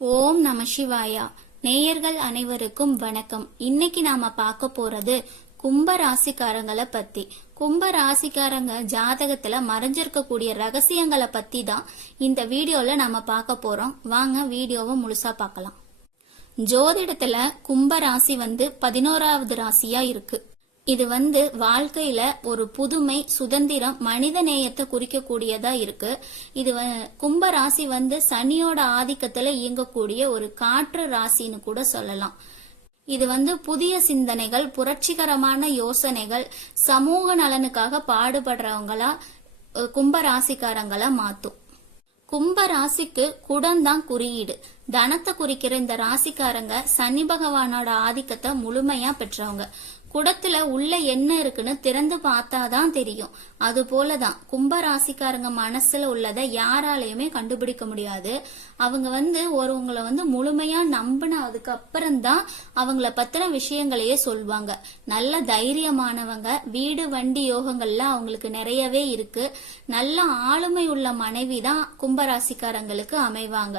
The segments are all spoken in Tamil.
ஓம் நம சிவாயா. நேயர்கள் அனைவருக்கும் வணக்கம். இன்னைக்கு நாம பார்க்க போறது கும்ப ராசிக்காரங்களை பத்தி. கும்ப ராசிக்காரங்க ஜாதகத்துல மறைஞ்சிருக்கக்கூடிய ரகசியங்களை பத்தி தான் இந்த வீடியோல நாம பார்க்க போறோம். வாங்க வீடியோவை முழுசா பார்க்கலாம். ஜோதிடத்துல கும்ப ராசி 11வது ராசியா இருக்கு. இது வாழ்க்கையில ஒரு புதுமை, சுதந்திரம், மனித நேயத்தை குறிக்கக்கூடியதா இருக்கு. இது கும்ப ராசி சனியோட ஆதிக்கத்துல இயங்கக்கூடிய ஒரு காற்று ராசின்னு கூட சொல்லலாம். இது புதிய சிந்தனைகள், புரட்சிகரமான யோசனைகள், சமூக நலனுக்காக பாடுபடுறவங்களா கும்ப ராசிக்காரங்களா மாத்தும். கும்ப ராசிக்கு குடம்தான் குறியீடு. தனத்தை குறிக்கிற இந்த ராசிக்காரங்க சனி பகவானோட ஆதிக்கத்தை முழுமையா பெற்றவங்க. குடத்துல உள்ள என்ன இருக்குன்னு திறந்து பார்த்தாதான் தெரியும். அது போலதான் கும்ப ராசிக்காரங்க மனசுல உள்ளதை யாராலையுமே கண்டுபிடிக்க முடியாது. அவங்க ஒருவங்களை முழுமையா நம்பின அதுக்கு அப்புறம்தான் அவங்கள பத்தின விஷயங்களையே சொல்லுவாங்க. நல்ல தைரியமானவங்க. வீடு வண்டி யோகங்கள்ல அவங்களுக்கு நிறையவே இருக்கு. நல்ல ஆளுமை உள்ள மனைவி தான் கும்ப ராசிக்காரங்களுக்கு அமைவாங்க.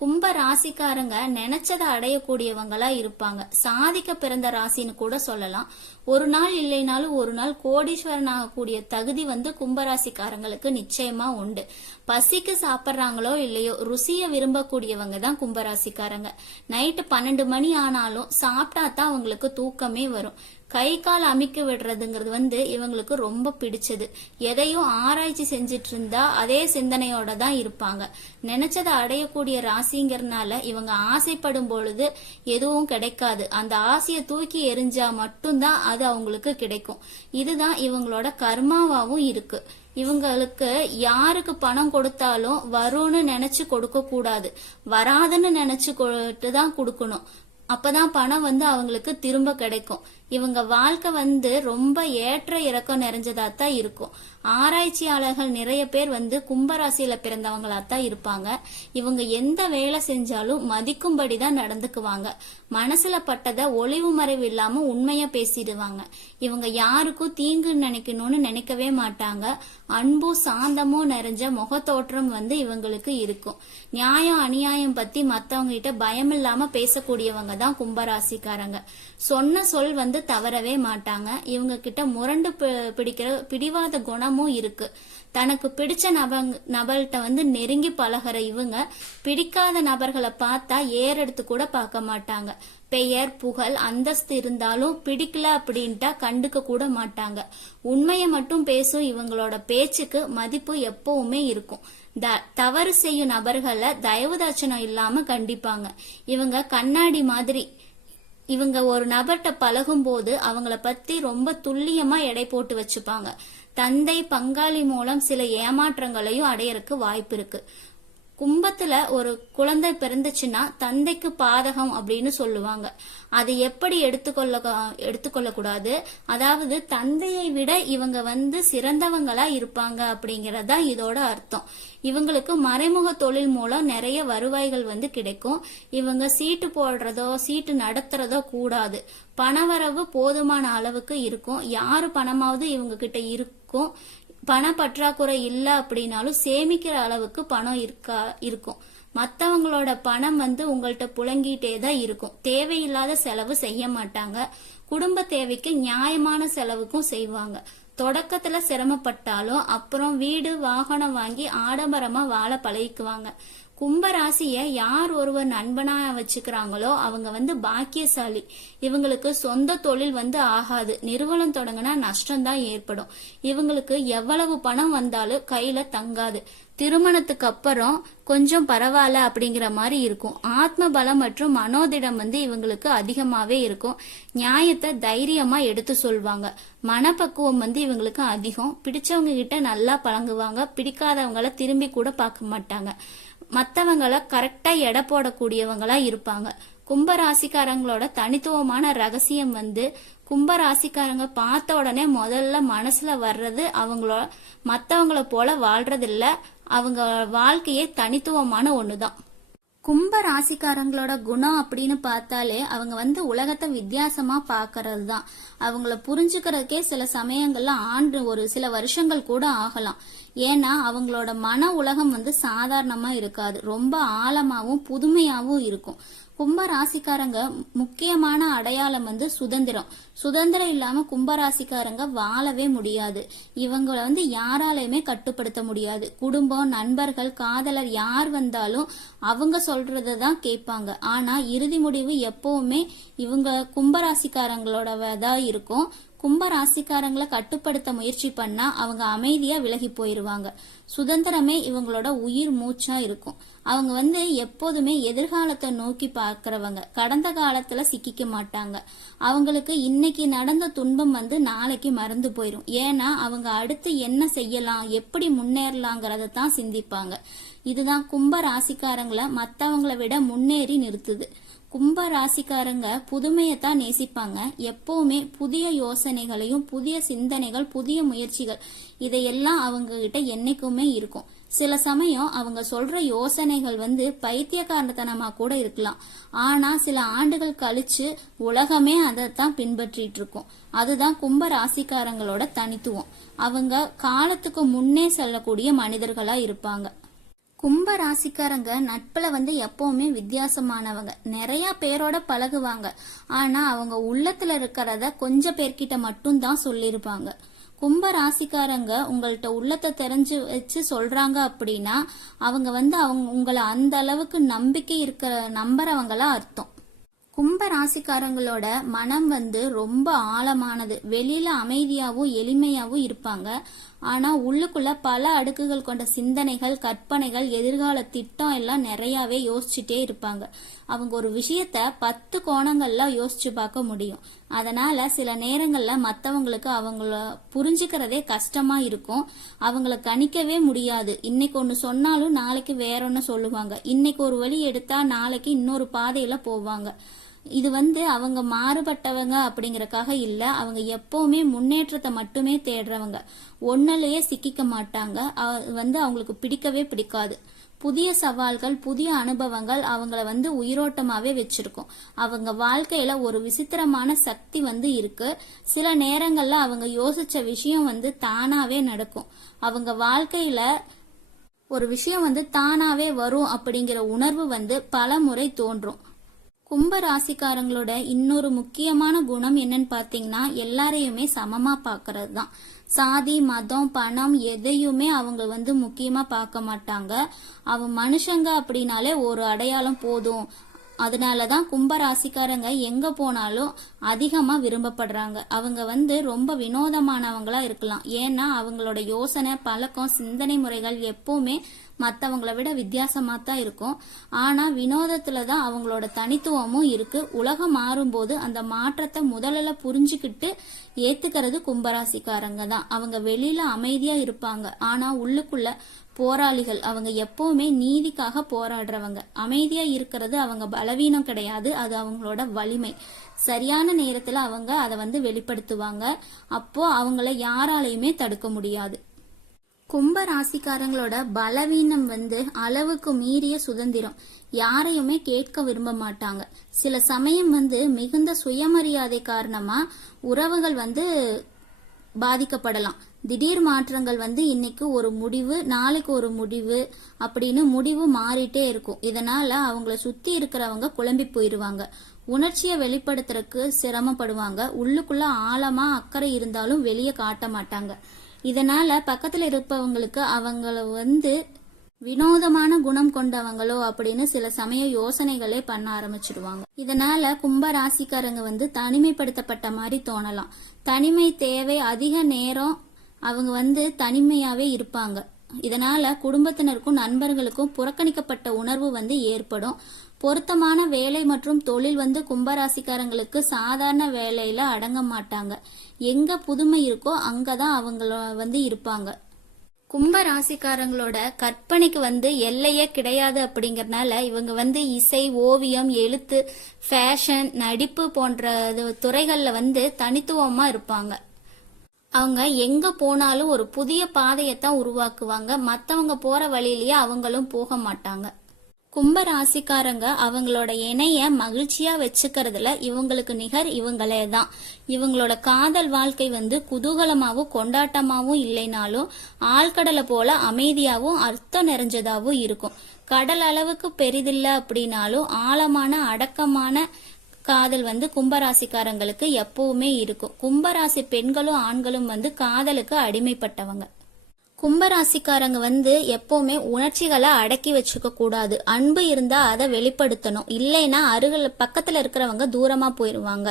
கும்ப ராசிக்காரங்க நினைச்சதை அடையக்கூடியவங்களா இருப்பாங்க. சாதிக்க பிறந்த ராசின்னு கூட சொல்லலாம். ஒரு நாள் இல்லைனாலும் ஒரு நாள் கோடீஸ்வரன் ஆகக்கூடிய தகுதி கும்பராசிக்காரங்களுக்கு நிச்சயமா உண்டு. பசிக்கு சாப்பிட்றாங்களோ இல்லையோ ருசிய விரும்பக்கூடியவங்க தான் கும்பராசிக்காரங்க. நைட்டு 12 மணி ஆனாலும் சாப்பிட்டா தான் அவங்களுக்கு தூக்கமே வரும். கை கால் அமிக்க விடுறதுங்கிறது இவங்களுக்கு ரொம்ப பிடிச்சது. எதையும் ஆராய்ச்சி செஞ்சிட்டு இருந்தா அதே சிந்தனையோட தான் இருப்பாங்க. நினைச்சதை அடையக்கூடிய ராசிங்கிறதுனால இவங்க ஆசைப்படும் பொழுது எதுவும் கிடைக்காது. அந்த ஆசையை தூக்கி எரிஞ்சா மட்டும்தான் அது அவங்களுக்கு கிடைக்கும். இதுதான் இவங்களோட கர்மாவாவும் இருக்கு. இவங்களுக்கு யாருக்கு பணம் கொடுத்தாலும் வரும்னு நினைச்சு கொடுக்க கூடாது, வராதுன்னு நினைச்சு தான் கொடுக்கணும். அப்பதான் பணம் அவங்களுக்கு திரும்ப கிடைக்கும். இவங்க வாழ்க்கை ரொம்ப ஏற்ற இறக்கம் நிறைஞ்சதாத்தான் இருக்கும். ஆராய்ச்சியாளர்கள் நிறைய பேர் கும்பராசியில பிறந்தவங்களாத்தான் இருப்பாங்க. இவங்க எந்த வேலை செஞ்சாலும் மதிக்கும்படிதான் நடந்துக்குவாங்க. மனசுல பட்டதை ஒளிவு மறைவு இல்லாம உண்மையா பேசிடுவாங்க. இவங்க யாருக்கும் தீங்கு நினைக்கணும்னு நினைக்கவே மாட்டாங்க. அன்பும் சாந்தமும் நிறைஞ்ச முகத்தோற்றம் இவங்களுக்கு இருக்கும். நியாயம் அநியாயம் பத்தி மத்தவங்க கிட்ட பயம் இல்லாம பேசக்கூடியவங்க தான் கும்பராசிக்காரங்க. சொன்ன சொல் தவறவே மாட்டாங்க. இவங்க கிட்ட முரண்டு பிடிக்கிற பிடிவாத குணமும் இருக்கு. தனக்கு பிடிச்ச நபர்கிட்ட நெருங்கி பழகிற இவங்க பிடிக்காத நபர்களை பார்த்தா ஏறெடுத்து கூட பார்க்க மாட்டாங்க. பெயர் புகழ் அந்தஸ்து இருந்தாலும் பிடிக்கல அப்படின்ட்டா கண்டுக்க கூட மாட்டாங்க. உண்மையை மட்டும் பேசும் இவங்களோட பேச்சுக்கு மதிப்பு எப்பவுமே இருக்கும். தவறு செய்யும் நபர்களை தயவுதாட்சணம் இல்லாம கண்டிப்பாங்க. இவங்க கண்ணாடி மாதிரி. இவங்க ஒரு நபர்கிட்ட பழகும் போது அவங்கள பத்தி ரொம்ப துல்லியமா எடை போட்டு வச்சுப்பாங்க. தந்தை பங்காளி மூலம் சில ஏமாற்றங்களையும் அடையறதுக்கு வாய்ப்பு இருக்கு. கும்பத்துல ஒரு குழந்தை பிறந்துச்சுன்னா தந்தைக்கு பாதகம் அப்படின்னு சொல்லுவாங்க. அதை எப்படி எடுத்துக்கொள்ள கூடாது. அதாவது தந்தையை விட இவங்க சிறந்தவங்களா இருப்பாங்க அப்படிங்கறதா இதோட அர்த்தம். இவங்களுக்கு மறைமுக தொழில் மூலம் நிறைய வருவாய்கள் கிடைக்கும். இவங்க சீட்டு போடுறதோ சீட்டு நடத்துறதோ கூடாது. பணவரவு போதுமான அளவுக்கு இருக்கும். யாரு பணமாவது இவங்க கிட்ட இருக்கும். பண பற்றாக்குறை இல்ல அப்படின்னாலும் சேமிக்கிற அளவுக்கு பணம் இருக்கும். மத்தவங்களோட பணம் உங்கள்கிட்ட புழங்கிட்டே தான் இருக்கும். தேவையில்லாத செலவு செய்ய மாட்டாங்க. குடும்ப தேவைக்கு நியாயமான செலவுக்கும் செய்வாங்க. தொடக்கத்துல சிரமப்பட்டாலும் அப்புறம் வீடு வாகனம் வாங்கி ஆடம்பரமா வாழ பழகிக்குவாங்க. கும்பராசிய யார் ஒருவர் நண்பனா வச்சுக்கிறாங்களோ அவங்க பாக்கியசாலி. இவங்களுக்கு சொந்த தொழில் ஆகாது. நிறுவனம் தொடங்கினா நஷ்டம்தான் ஏற்படும். இவங்களுக்கு எவ்வளவு பணம் வந்தாலும் கையில தங்காது. திருமணத்துக்கு அப்புறம் கொஞ்சம் பரவாயில்ல அப்படிங்கிற மாதிரி இருக்கும். ஆத்ம பலம் மற்றும் மனோதிடம் இவங்களுக்கு அதிகமாவே இருக்கும். நியாயத்தை தைரியமா எடுத்து சொல்வாங்க. மனப்பக்குவம் இவங்களுக்கு அதிகம். பிடிச்சவங்க கிட்ட நல்லா பழங்குவாங்க. பிடிக்காதவங்கள திரும்பி கூட பார்க்க மாட்டாங்க. மத்தவங்கள கரெக்டா எடை போடக்கூடியவங்களா இருப்பாங்க. கும்பராசிக்காரங்களோட தனித்துவமான ரகசியம் கும்பராசிக்காரங்க பார்த்த உடனே முதல்ல மனசுல வர்றது அவங்களோட மத்தவங்கள போல வாழ்றது இல்ல. அவங்க வாழ்க்கையே தனித்துவமான ஒண்ணுதான். கும்ப ராசிக்காரங்களோட குணம் அப்படின்னு பார்த்தாலே அவங்க வந்து உலகத்தை வித்தியாசமா பாக்குறது தான். அவங்கள புரிஞ்சுக்கிறதுக்கே சில சமயங்கள்ல ஒரு சில வருஷங்கள் கூட ஆகலாம். ஏன்னா அவங்களோட மன உலகம் வந்து சாதாரணமா இருக்காது, ரொம்ப ஆழமாவும் புதுமையாவும் இருக்கும். கும்ப ராசிக்காரங்க முக்கியமான அடையாளம் வந்து சுதந்திரம் இல்லாம கும்பராசிக்காரங்க வாழவே முடியாது. இவங்களை வந்து யாராலையுமே கட்டுப்படுத்த முடியாது. குடும்பம், நண்பர்கள், காதலர் யார் வந்தாலும் அவங்க சொல்றதான் கேட்பாங்க. ஆனா இறுதி முடிவு எப்பவுமே இவங்க கும்பராசிக்காரங்களோட தான் இருக்கும். கும்ப ராசிக்காரங்களை கட்டுப்படுத்த முயற்சி பண்ணா அவங்க அமைதியா விலகி போயிருவாங்க. சுதந்திரமே இவங்களோட உயிர் மூச்சா இருக்கும். அவங்க வந்து எப்போதுமே எதிர்காலத்தை நோக்கி பார்க்கறவங்க, கடந்த காலத்துல சிக்கிக்க மாட்டாங்க. அவங்களுக்கு இன்னைக்கு நடந்த துன்பம் வந்து நாளைக்கு மறந்து போயிரும். ஏன்னா அவங்க அடுத்து என்ன செய்யலாம், எப்படி முன்னேறலாங்கிறத தான் சிந்திப்பாங்க. இதுதான் கும்ப ராசிக்காரங்களை மத்தவங்களை விட முன்னேறி நிறுத்துது. கும்ப ராசிக்காரங்க புதுமையத்தான் நேசிப்பாங்க. எப்பவுமே புதிய யோசனைகளையும் புதிய சிந்தனைகள், புதிய முயற்சிகள் இதையெல்லாம் அவங்க கிட்ட என்னைக்குமே இருக்கும். சில சமயம் அவங்க சொல்ற யோசனைகள் வந்து பைத்தியக்காரத்தனமா கூட இருக்கலாம். ஆனா சில ஆண்டுகள் கழிச்சு உலகமே அதைத்தான் பின்பற்றிட்டு இருக்கும். அதுதான் கும்ப ராசிக்காரங்களோட தனித்துவம். அவங்க காலத்துக்கு முன்னே செல்லக்கூடிய மனிதர்களா இருப்பாங்க. கும்ப ராசிக்காரங்க நட்புல வந்து எப்பவுமே வித்தியாசமானவங்க. நிறைய பேரோட பழகுவாங்க. ஆனா அவங்க உள்ளத்துல இருக்கிறத கொஞ்சம் பேர்கிட்ட மட்டும் தான் சொல்லிருப்பாங்க. கும்ப ராசிக்காரங்க உங்கள்ட்ட உள்ளத்தை தெரிஞ்சு வச்சு சொல்றாங்க அப்படின்னா அவங்க வந்து உங்களை அந்த அளவுக்கு நம்பிக்கை நம்புறவங்களா அர்த்தம். கும்ப ராசிக்காரங்களோட மனம் வந்து ரொம்ப ஆழமானது. வெளியில அமைதியாவும் எளிமையாவும் இருப்பாங்க. ஆனா உள்ளுக்குள்ள பல அடுக்குகள் கொண்ட சிந்தனைகள், கற்பனைகள், எதிர்கால திட்டம் எல்லாம் நிறையவே யோசிச்சுட்டே இருப்பாங்க. அவங்க ஒரு விஷயத்த 10 கோணங்கள்ல யோசிச்சு பார்க்க முடியும். அதனால சில நேரங்கள்ல மத்தவங்களுக்கு அவங்கள புரிஞ்சுக்கிறதே கஷ்டமா இருக்கும். அவங்கள கணிக்கவே முடியாது. இன்னைக்கு ஒண்ணு சொன்னாலும் நாளைக்கு வேற ஒன்னு சொல்லுவாங்க. இன்னைக்கு ஒரு வழி எடுத்தா நாளைக்கு இன்னொரு பாதையில போவாங்க. இது வந்து அவங்க மாறுபட்டவங்க அப்படிங்கறக்காக இல்ல. அவங்க எப்பவுமே முன்னேற்றத்தை மட்டுமே தேடுறவங்க. ஒன்னுலயே சிக்கிக்க மாட்டாங்க. வந்து அவங்களுக்கு பிடிக்கவே பிடிக்காது. புதிய சவால்கள், புதிய அனுபவங்கள் அவங்கள வந்து உயிரோட்டமாவே வச்சிருக்கும். அவங்க வாழ்க்கையில ஒரு விசித்திரமான சக்தி வந்து இருக்கு. சில நேரங்கள்ல அவங்க யோசிச்ச விஷயம் வந்து தானாவே நடக்கும். அவங்க வாழ்க்கையில ஒரு விஷயம் வந்து தானாவே வரும் அப்படிங்கிற உணர்வு வந்து பல முறை தோன்றும். கும்ப ராசிக்காரங்களோட இன்னொரு முக்கியமான குணம் என்னன்னு பாத்தீங்கன்னா எல்லாரையுமே சமமா பாக்குறது தான். சாதி, மதம், பணம் எதையுமே அவங்க வந்து முக்கியமா பார்க்க மாட்டாங்க. அவங்க மனுஷங்க அப்படின்னாலே ஒரு அடையாளம் போதும். அதனாலதான் கும்ப ராசிக்காரங்க எங்க போனாலும் அதிகமா விரும்பப்படுறாங்க. அவங்க வந்து ரொம்ப வினோதமானவங்களா இருக்கலாம். ஏன்னா அவங்களோட யோசனை, பழக்கம், சிந்தனை முறைகள் எப்பவுமே மற்றவங்களை விட வித்தியாசமா தான் இருக்கும். ஆனா வினோதத்துலதான் அவங்களோட தனித்துவமும் இருக்கு. உலகம் மாறும்போது அந்த மாற்றத்தை முதல்ல புரிஞ்சுக்கிட்டு ஏத்துக்கிறது கும்பராசிக்காரங்க தான். அவங்க வெளியில அமைதியா இருப்பாங்க. ஆனா உள்ளுக்குள்ள போராளிகள். அவங்க எப்பவுமே நீதிக்காக போராடுறவங்க. அமைதியா இருக்கிறது அவங்க பலவீனம் கிடையாது, அது அவங்களோட வலிமை. சரியான நேரத்துல அவங்க அதை வந்து வெளிப்படுத்துவாங்க. அப்போ அவங்கள யாராலையுமே தடுக்க முடியாது. கும்ப ராசிக்காரங்களோட பலவீனம் வந்து அளவுக்கு மீறிய சுதந்திரம். யாரையுமே கேட்க விரும்ப மாட்டாங்க. சில சமயம் வந்து மிகுந்த சுயமரியாதை காரணமா உறவுகள் வந்து பாதிக்கப்படலாம். திடீர் மாற்றங்கள் வந்து இன்னைக்கு ஒரு முடிவு, நாளைக்கு ஒரு முடிவு அப்படின்னு முடிவு மாறிட்டே இருக்கும். இதனால அவங்கள சுத்தி இருக்கிறவங்க குழம்பி போயிருவாங்க. உணர்ச்சியை வெளிப்படுத்துறதுக்கு சிரமப்படுவாங்க. உள்ளுக்குள்ள ஆழமா அக்கறை இருந்தாலும் வெளியே காட்ட மாட்டாங்க. இதனால பக்கத்துல இருப்பவங்களுக்கு அவங்கள வந்து வினோதமான குணம் கொண்டவங்களோ அப்படின்னு சில சமய யோசனைகளே பண்ண ஆரம்பிச்சிடுவாங்க. இதனால கும்ப ராசிக்காரங்க வந்து தனிமைப்படுத்தப்பட்ட மாதிரி தோணலாம். தனிமை தேவை. அதிக நேரம் அவங்க வந்து தனிமையாவே இருப்பாங்க. இதனால குடும்பத்தினருக்கும் நண்பர்களுக்கும் புறக்கணிக்கப்பட்ட உணர்வு வந்து ஏற்படும். பொருத்தமான வேலை மற்றும் தொழில் வந்து கும்பராசிக்காரங்களுக்கு சாதாரண வேலையில அடங்க மாட்டாங்க. எங்க புதுமை இருக்கோ அங்கதான் அவங்கள வந்து இருப்பாங்க. கும்ப ராசிக்காரங்களோட கற்பனைக்கு வந்து எல்லையே கிடையாது. அப்படிங்கறதுனால இவங்க வந்து இசை, ஓவியம், எழுத்து, ஃபேஷன், நடிப்பு போன்ற துறைகள்ல வந்து தனித்துவமா இருப்பாங்க. அவங்க எங்க போனாலும் ஒரு புதிய பாதையத்தான் உருவாக்குவாங்க. மத்தவங்க போற வழியிலேயே அவங்களும் போக மாட்டாங்க. கும்ப ராசிக்காரங்க அவங்களோட இணைய மகிழ்ச்சியா வச்சுக்கிறதுல இவங்களுக்கு நிகர் இவங்களே தான். இவங்களோட காதல் வாழ்க்கை குதூகலமாவும் கொண்டாட்டமாவும் இல்லைனாலும் ஆழ்கடலை போல அமைதியாவும் அர்த்தம் நிறைஞ்சதாவும் இருக்கும். கடல் அளவுக்கு பெரிதில்ல அப்படின்னாலும் ஆழமான அடக்கமான காதல் கும்பராசிக்காரங்களுக்கு எப்பவுமே இருக்கும். கும்பராசி பெண்களும் ஆண்களும் காதலுக்கு அடிமைப்பட்டவங்க. கும்பராசிக்காரங்க எப்பவுமே உணர்ச்சிகளை அடக்கி வச்சுக்க கூடாது. அன்பு இருந்தா அதை வெளிப்படுத்தணும். இல்லைன்னா பக்கத்துல இருக்கிறவங்க தூரமா போயிருவாங்க.